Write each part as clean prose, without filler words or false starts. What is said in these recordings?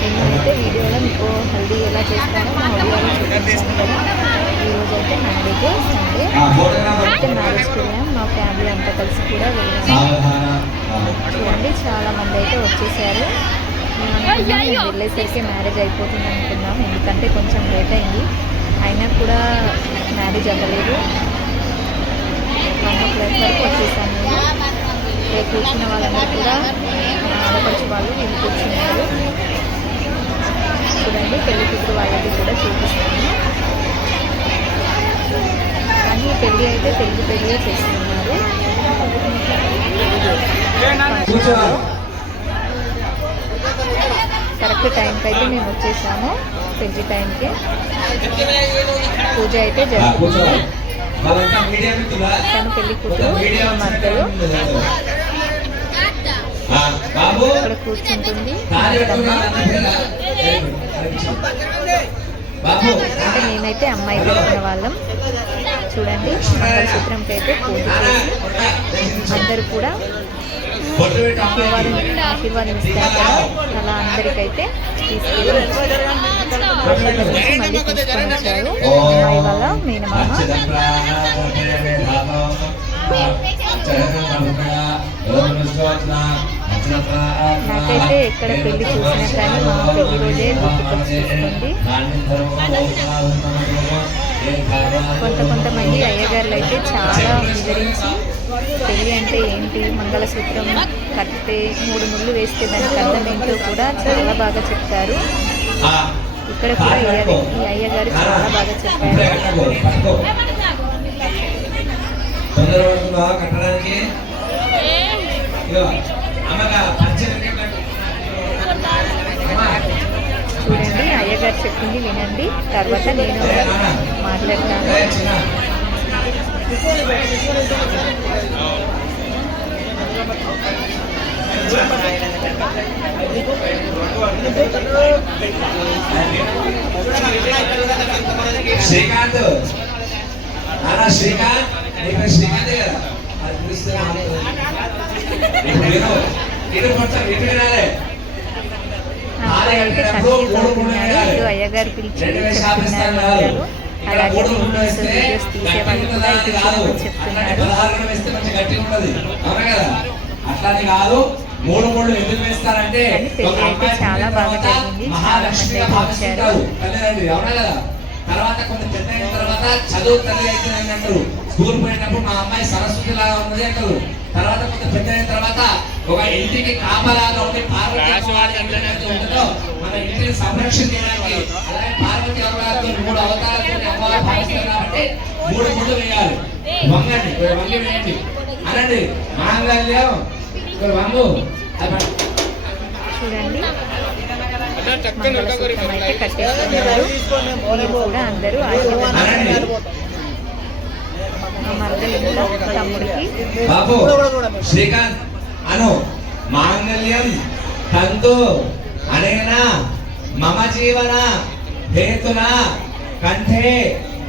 నేనైతే వీడియోలో మీకు హల్దీ ఎలా చేస్తానో మా వీడియోలో చూపించాను కదా. ఈరోజు అయితే మ్యారేజ్ సండే అయితే మ్యారేజ్కి వెళ్ళాం. మా ఫ్యామిలీ అంతా కలిసి కూడా వెళ్ళాము. చూడండి చాలామంది అయితే వచ్చేసారు. మేము వెళ్ళేసరికి మ్యారేజ్ అయిపోతుంది అనుకున్నాం, ఎందుకంటే కొంచెం లేట్ అయింది. అయినా కూడా మ్యారేజ్ అవ్వలేదు. 1 o'clock వరకు వచ్చేసాను. నేను కూర్చున్న వాళ్ళందరూ కూడా ఆడపడుచు వాళ్ళు వీళ్ళు కూర్చున్నారు. చూడండి పెళ్లి కూతురు వాళ్ళది కూడా చూపిస్తాను. కానీ పెళ్ళి అయితే పెళ్ళియే చేస్తున్నారు. కరెక్ట్ టైంకి అయితే మేము వచ్చేసాము. పెళ్లి టైంకి పూజ అయితే జరుగుతుంది. తను పెళ్లి కూతురు మధ్యలో ఇక్కడ కూర్చుంటుంది. అంటే నేనైతే అమ్మాయి పెట్టిన వాళ్ళం. చూడండి మంగళసూత్రంకి అయితే పూజ చేసి అందరూ కూడా ఆశీర్వాదం ఇస్తారు కదా, అలా అందరికైతే తీసుకెళ్ళి మళ్ళీ తీసుకొని వచ్చారు. అమ్మాయి వాళ్ళ మేనమామ. నాకైతే ఎక్కడ పెళ్లి చూసినా కానీ మా పెళ్లి రోజే గుర్తుకొచ్చేస్తుంది. కొంతమంది అయ్యగారులు అయితే చాలా వివరించి పెళ్ళి అంటే ఏంటి, మంగళసూత్రం కట్టే 3 ముళ్ళు వేస్తే దానికి అర్థం ఏంటో కూడా చాలా బాగా చెప్తారు. ఇక్కడ కూడా ఈ అయ్యగారు చాలా బాగా చెప్పారు. చూడండి అయ్యగారు చెప్పింది వినండి, తర్వాత నేను మాట్లాడతాను. శ్రీకాంత్ అలా శ్రీకాంత్ శ్రీకాంత్ అయ్యగారు పిలిచి చెప్తున్నారు. అలాగే వీడియోస్ తీసే వాళ్ళు కూడా ఇది చెప్తున్నారు. అట్లానే కాదు 3 ముళ్ళు ఎందుకు వేస్తారంటే పెళ్లి అయితే చాలా బాగా జరిగింది. చాలా మంది వచ్చారు. అవునా కదా. తర్వాత కొంత పెద్ద అయిన తర్వాత చదువు తల్లి అయితే అంటారు. స్కూల్ పోయినప్పుడు మా అమ్మాయి సరస్వతి లాగా ఉన్నది అంటారు. తర్వాత కొంత పెద్ద అయిన తర్వాత ఒక ఇంటికి కాపలాగా ఉండి పార్వతి ఉంటుందో మన ఇంటిని సంరక్షణ చేయడానికి, అలాగే పార్వతి అమ్మగారితో 3 అవతారాలతో అమ్మవారు భావిస్తారు కాబట్టి 3 ముళ్ళు వేయాలి. వంగండి, వంగి వేయండి అనండి. మాంగళ్యం వంగు. చూడండి మంగళసూత్రం అయితే కట్టేస్తున్నారు. మీరు కూడా అందరూ ఆశీర్వదించారు. మరదలింట్లో తమ్ముడికి బాబు శ్రీకాంత్ అను మాంగళ్యం తంతు అనేనా మమ జీవన హేతున కంఠే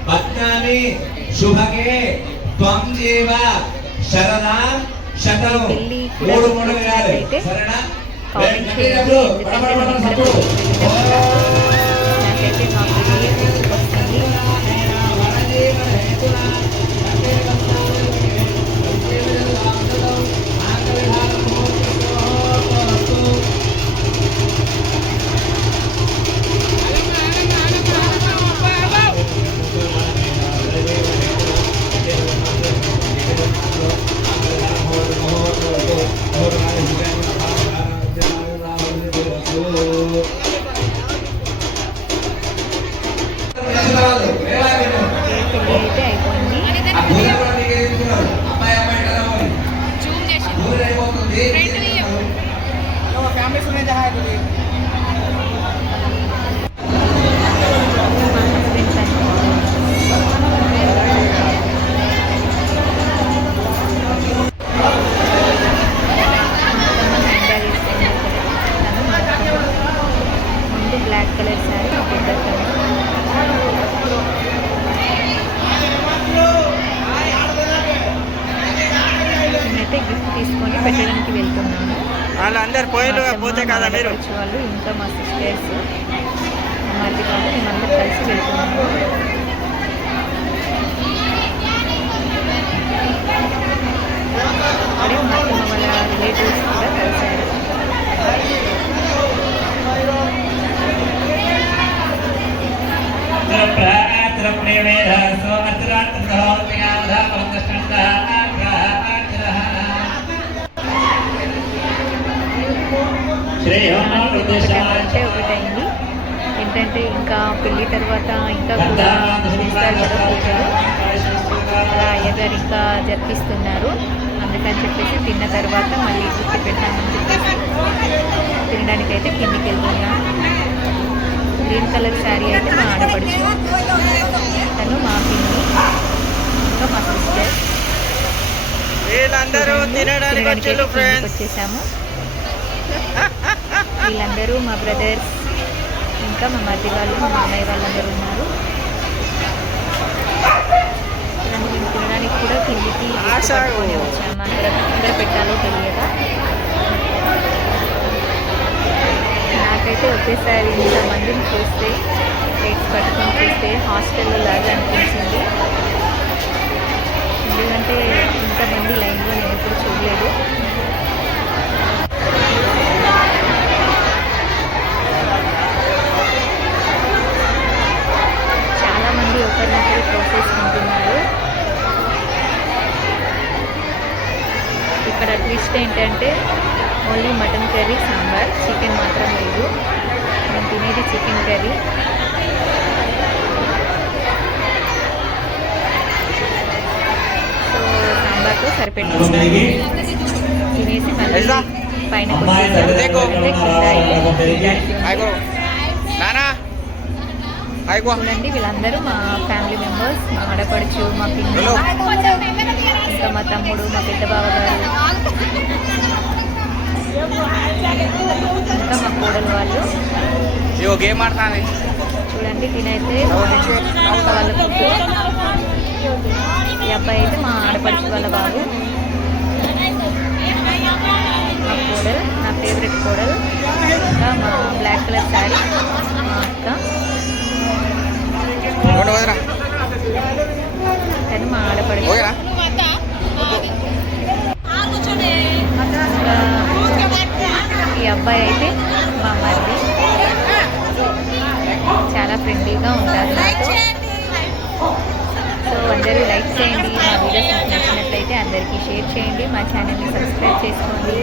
పద్నామి శుభగే త్వం జీవ శరదా శతరం 3 ముళ్ళు వేయాలి. సరేనా? నాకైతే అయితే అయిపోయింది. ముందు బ్లాక్ కలర్ శారీ నేనైతే గిఫ్ట్ తీసుకొని పెట్టడానికి వెళ్తున్నాను. వాళ్ళందరు పోయిలు పోతే కదా మీరు వాళ్ళు ఇంకా మా సిస్టర్స్ మరిది వాళ్ళు మేమందరం కలిసి వెళ్తున్నాము. అక్కడే మా అత్తమ్మ వాళ్ళ రిలేటివ్స్ కూడా కలిశారు. ఒకటైంది ఏంటంటే ఇంకా పెళ్ళి తర్వాత ఇంకా కూడా చూస్తారు కదా పూజలు, అలా అయ్యగారు ఇంకా జరిపిస్తున్నారు. అందుకని చెప్పేసి తిన్న తర్వాత మళ్ళీ గుర్తు పెట్టామని చెప్పేసి తినడానికి అయితే కిందికి వెళ్తున్నాం. గ్రీన్ కలర్ శారీ అయితే మా ఆడపడుచు, తను మా పిన్ని, ఇంకా మా సిస్టర్. వీళ్ళందరూ తినడానికి వచ్చేసాము. వీళ్ళందరూ మా బ్రదర్స్, ఇంకా మా మరిది వాళ్ళు, మా మామయ్య వాళ్ళందరూ ఉన్నారు. మేము తినడానికి కూడా కిందికి పట్టుకొని వచ్చాము. అక్కడ పెట్టాలో తెలియక నాకైతే ఒకేసారి ఇంతమందిని చూస్తే, ప్లేట్స్ పట్టుకొని చూస్తే హాస్టల్లో లాగా అనిపించింది. ఎందుకంటే ఇంతమంది లైన్లో నేను ఎప్పుడు చూడలేదు. చాలామంది ఒకరినొకరు ప్రోత్సహిస్తుంటున్నారు. ఇక్కడ ట్విస్ట్ ఏంటంటే only mutton curry, sambar, chicken మాత్రం లేదు. నేను తినేది చికెన్ కర్రీ. సో సాంబార్తో సరిపెట్టుకున్నాను. తినేసి మళ్ళీ పైన చూడండి, వీళ్ళందరూ మా ఫ్యామిలీ మెంబర్స్, మా ఆడపడుచు, మా పిన్ని, ఇంకా మా తమ్ముడు, మా పెద్ద బావగారు, ఇంకా మా కోడలు వాళ్ళు. చూడండి తినైతే వాళ్ళ ఫుడ్. ఈ అబ్బాయి అయితే మా ఆడపడుచు వాళ్ళ బాబు, మా కోడలు, నా ఫేవరెట్ కోడలు, ఇంకా మా బ్లాక్ కలర్ శారీ మా అక్క, కానీ మా ఆడపడుచు. ఈ అబ్బాయి అయితే మా మరిది, చాలా ఫ్రెండ్లీగా ఉంటారు నాతో. సో అందరూ లైక్ చేయండి, మా వీడియోస్ మీకు నచ్చినట్లయితే అందరికీ షేర్ చేయండి, మా ఛానల్ని సబ్స్క్రైబ్ చేసుకోండి.